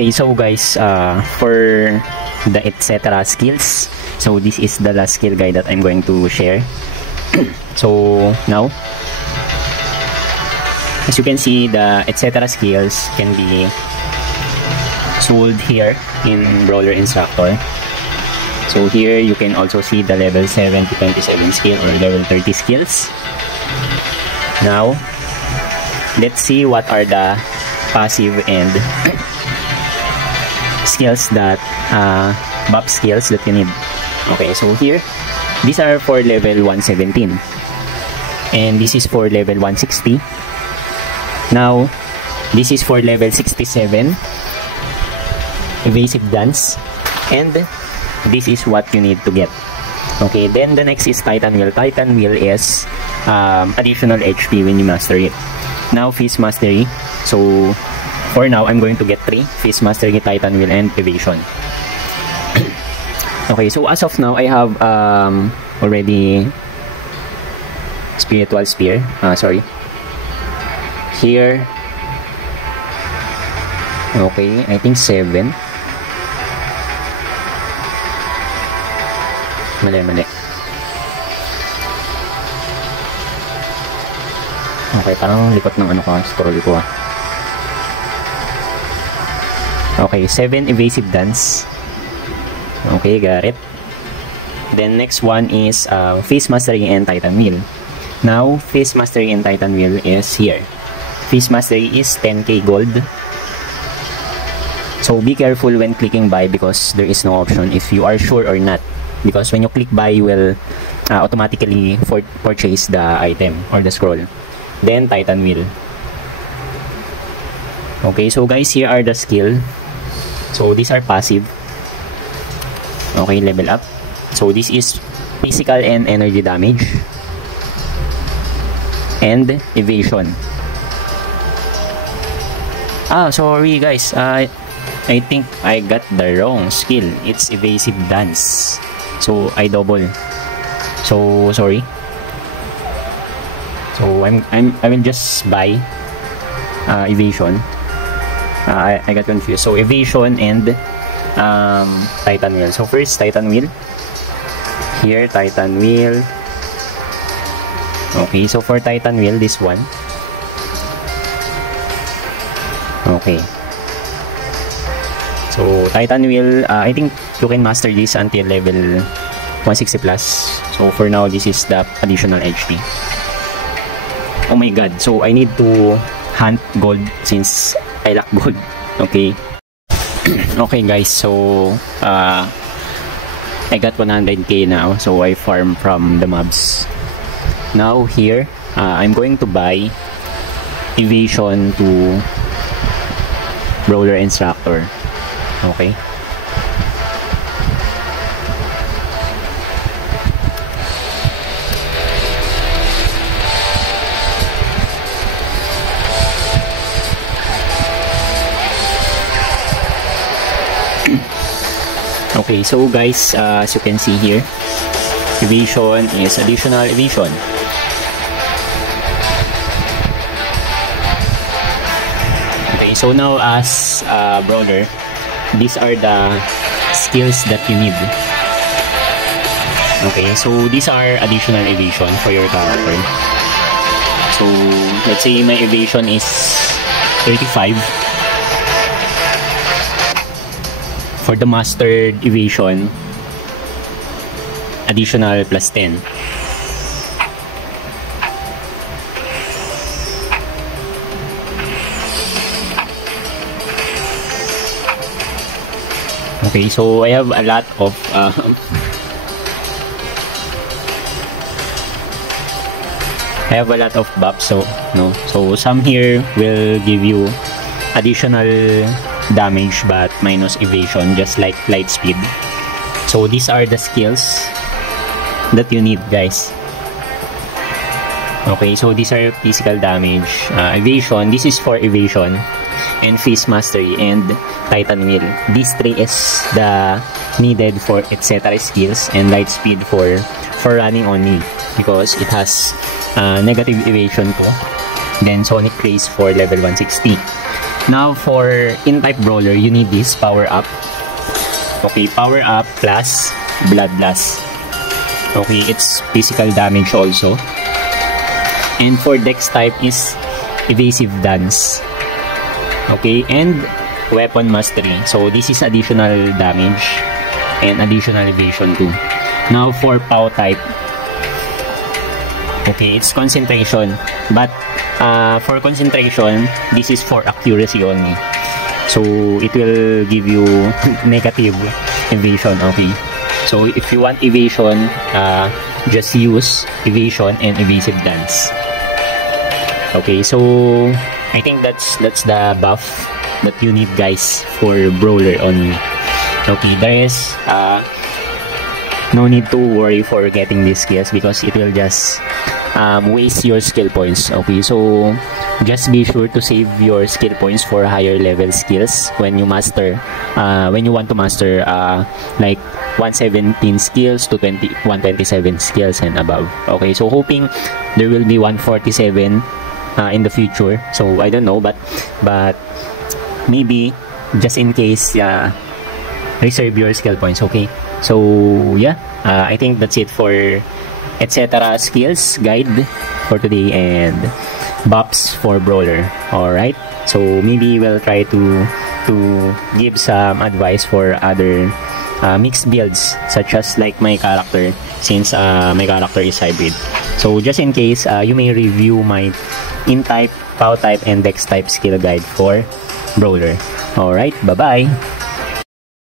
Okay, so guys, for the etc. skills, so this is the last skill guide that I'm going to share. So now, as you can see, the etc. skills can be sold here in Brawler Instructor. So here you can also see the level 7 to 27 skill or level 30 skills. Now, let's see what are the passive and skills that buff skills that you need. Okay, so here, these are for level 117 and this is for level 160. Now, this is for level 67 evasive dance, and this is what you need to get. Okay, then the next is Titan Wheel. Titan Wheel is additional HP when you master it. Now, Fist Mastery. So for now, I'm going to get 3 Fist Mastery, Titan Wheel, and Evasion. Okay, so as of now, I have already Spiritual Spear. Sorry. Here. Okay, I think 7. Mali. Okay, parang likot ng ano ko, scroll ko. Okay, 7 evasive dance. Okay, got it. Then next one is Fist Mastery and Titan Wheel. Now, Fist Mastery and Titan Wheel is here. Fist Mastery is 10k gold. So be careful when clicking buy because there is no option if you are sure or not. Because when you click buy, you will automatically purchase the item or the scroll. Then Titan Wheel. Okay, so guys, here are the skill. So these are passive. Okay, level up. So this is physical and energy damage. And evasion. Sorry guys. I think I got the wrong skill. It's evasive dance. So I double. So sorry. So I will just buy evasion. I got confused. So evasion and Titan Wheel. So first Titan Wheel. Here Titan Wheel. Okay, so for Titan Wheel, this one. Okay. So Titan Wheel, I think you can master this until level 160 plus. So for now, this is the additional HP. Oh my god, so I need to hunt gold since I lack gold. Okay. Okay guys, so I got 100k now, so I farm from the mobs. Now here, I'm going to buy evasion to Brawler Instructor. Okay. Okay, so guys, as you can see here, evasion is additional evasion. Okay, so now as Brawler, these are the skills that you need. Okay, so these are additional evasion for your character. So let's say my evasion is 35. For the mastered evasion, additional plus 10. Okay, so I have a lot of buffs, so some here will give you additional damage but minus evasion, just like light speed. So these are the skills that you need, guys. Okay, so these are physical damage, evasion, this is for evasion, and Fist Mastery and Titan Wheel. These 3 is the needed for etc. skills, and light speed for running only because it has negative evasion too. Then Sonic Race for level 160. Now for in-type brawler, you need this power up. Okay, power up plus bloodlust. Okay, it's physical damage also. And for dex type is evasive dance. Okay, and weapon mastery. So this is additional damage and additional evasion too. Now for POW type. Okay, it's concentration. But for concentration, this is for accuracy only. So it will give you negative evasion. Okay. So if you want evasion, just use evasion and evasive dance. Okay, so I think that's the buff that you need, guys, for brawler only. Okay, there is no need to worry for getting these skills because it will just waste your skill points. Okay, so just be sure to save your skill points for higher level skills when you master when you want to master like 117 skills to 127 skills and above. Okay, so hoping there will be 147 in the future. So I don't know, but maybe just in case, reserve your skill points. Okay, so yeah, I think that's it for etc skills guide for today and buffs for brawler. All right, so maybe we'll try to give some advice for other mixed builds, such as like my character, since my character is hybrid. So just in case, you may review my in-type, POW type, and dex type skill guide for brawler. Alright, bye-bye!